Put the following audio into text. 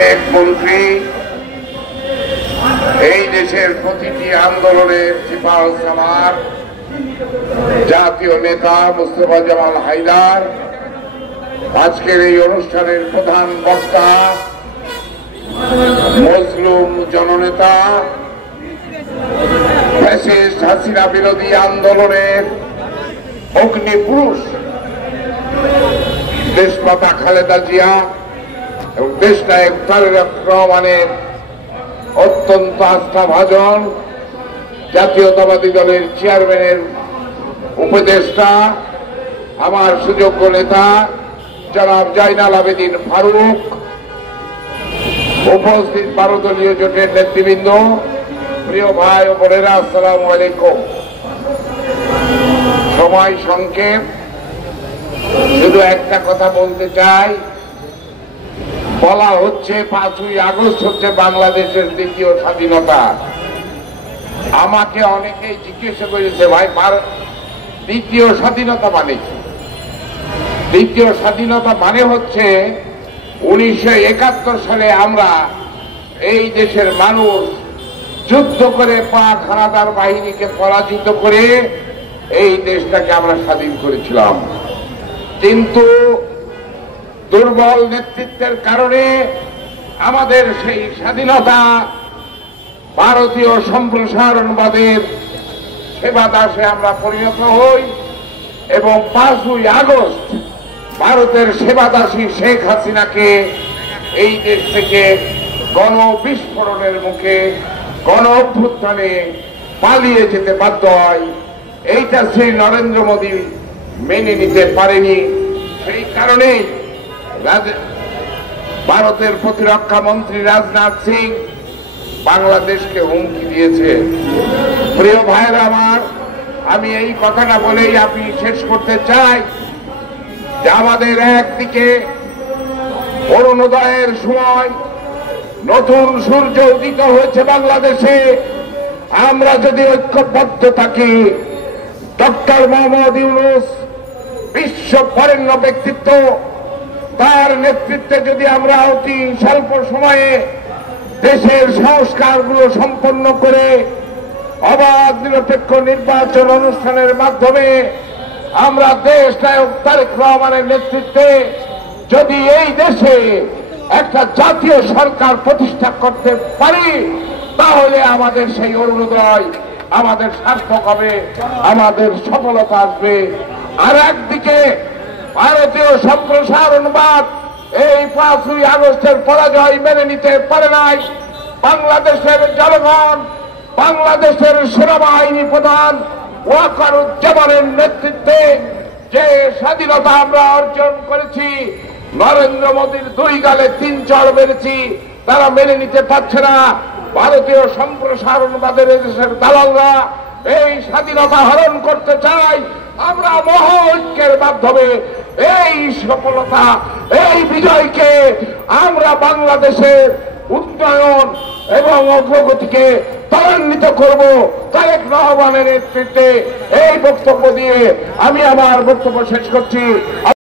এক মন্ত্রী এই দেশের প্রতিটি আন্দোলনের সিপাহ সালার জাতীয় নেতা মুস্তফা জামাল হায়দার আজকের এই অনুষ্ঠানের প্রধান বক্তা মজলুম জননেতা ফ্যাসিস্ট হাসিনা বিরোধী আন্দোলনের অগ্নিপুরুষ দেশমাতা খালেদা জিয়া এবং দেশ নায়ক তারেক রহমানের অত্যন্ত আস্থাভাজন জাতীয়তাবাদী দলের চেয়ারম্যানের উপদেষ্টা আমার সুযোগ্য নেতা জনাব জয়নাল আবেদিন ফারুক, উপস্থিত 12 দলীয় জোটের নেতৃবৃন্দ, প্রিয় ভাই ও বোনেরা, আসসালামু আলাইকুম। সময় সংক্ষেপ, শুধু একটা কথা বলতে চাই। বলা হচ্ছে 5ই আগস্ট হচ্ছে বাংলাদেশের দ্বিতীয় স্বাধীনতা। আমাকে অনেকেই জিজ্ঞাসা করেছে, ভাই দ্বিতীয় স্বাধীনতা মানে কি? দ্বিতীয় স্বাধীনতা মানে হচ্ছে 1971 সালে আমরা এই দেশের মানুষ যুদ্ধ করে পাক হানাদার বাহিনীকে পরাজিত করে এই দেশটাকে আমরা স্বাধীন করেছিলাম। কিন্তু দুর্বল নেতৃত্বের কারণে আমাদের সেই স্বাধীনতা ভারতীয় সম্প্রসারণবাদের সেবাদাসে আমরা পরিণত হই এবং 5ই আগস্ট ভারতের সেবাদাসী শেখ হাসিনাকে এই দেশ থেকে গণবিস্ফোরণের মুখে গণ অভ্যুত্থানে পালিয়ে যেতে বাধ্য হয়। এইটা শ্রী নরেন্দ্র মোদী মেনে নিতে পারেনি। সেই কারণেই ভারতের প্রতিরক্ষা মন্ত্রী রাজনাথ সিং বাংলাদেশকে হুমকি দিয়েছে। প্রিয় ভাইরা আমার, আমি এই কথাটা বলেই আমি শেষ করতে চাই যে আমাদের একদিকে অরুণোদয়ের সময় নতুন সূর্য উদিত হয়েছে বাংলাদেশে। আমরা যদি ঐক্যবদ্ধ থাকি, ডক্টর মোহাম্মদ ইউনূস বিশ্ব বরেণ্য ব্যক্তিত্ব, তার নেতৃত্বে যদি আমরা অতি স্বল্প সময়ে দেশের সংস্কারগুলো সম্পন্ন করে অবাধ নিরপেক্ষ নির্বাচন অনুষ্ঠানের মাধ্যমে আমরা দেশ নায়ক তারেক রহমানের নেতৃত্বে যদি এই দেশে একটা জাতীয় সরকার প্রতিষ্ঠা করতে পারি, তাহলে আমাদের সেই অরুণোদয় আমাদের সার্থক হবে, আমাদের সফলতা আসবে। আর একদিকে ভারতীয় সম্প্রসারণবাদ এই 5ই আগস্টের পরাজয় মেনে নিতে পারে নাই। বাংলাদেশের জনগণ, বাংলাদেশের সেনাবাহিনী প্রধান ওয়াকারুজ্জামানের নেতৃত্বে যে স্বাধীনতা আমরা অর্জন করেছি, নরেন্দ্র মোদীর 2 গালে 3 চড় মেরেছি, তারা মেনে নিতে পারছে না। ভারতীয় সম্প্রসারণবাদের দেশের দালালরা এই স্বাধীনতা হরণ করতে চায়। আমরা মহা ঐক্যের মাধ্যমে এই সফলতা, এই বিজয়কে আমরা বাংলাদেশের উন্নয়ন এবং অগ্রগতিকে ত্বরান্বিত করব। তারেক রহমানের নেতৃত্বে এই বক্তব্য দিয়ে আমি আমার বক্তব্য শেষ করছি।